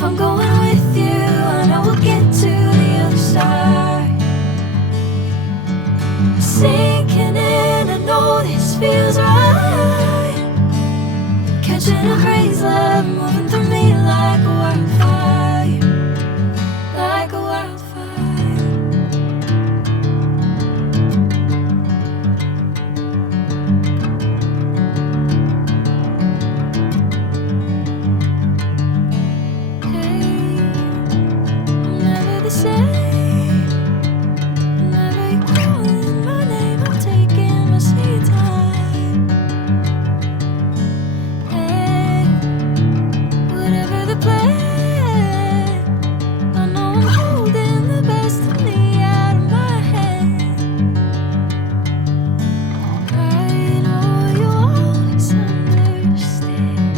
If I'm going with you, I know we'll get to the other side. Sinking in, I know this feels right. Catching a crazy love, moving through me like a wildfire, like a wildfire. Hey, I'm never the same. Whenever you're calling my name, I'm taking my sweet time. Hey, whatever the plan, I know I'm holding the best of me out of my hand. I know you always understand.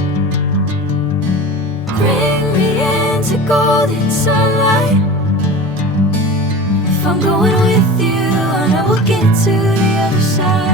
Bring me into golden sunlight. If I'm going with you, I know we'll get to the other side.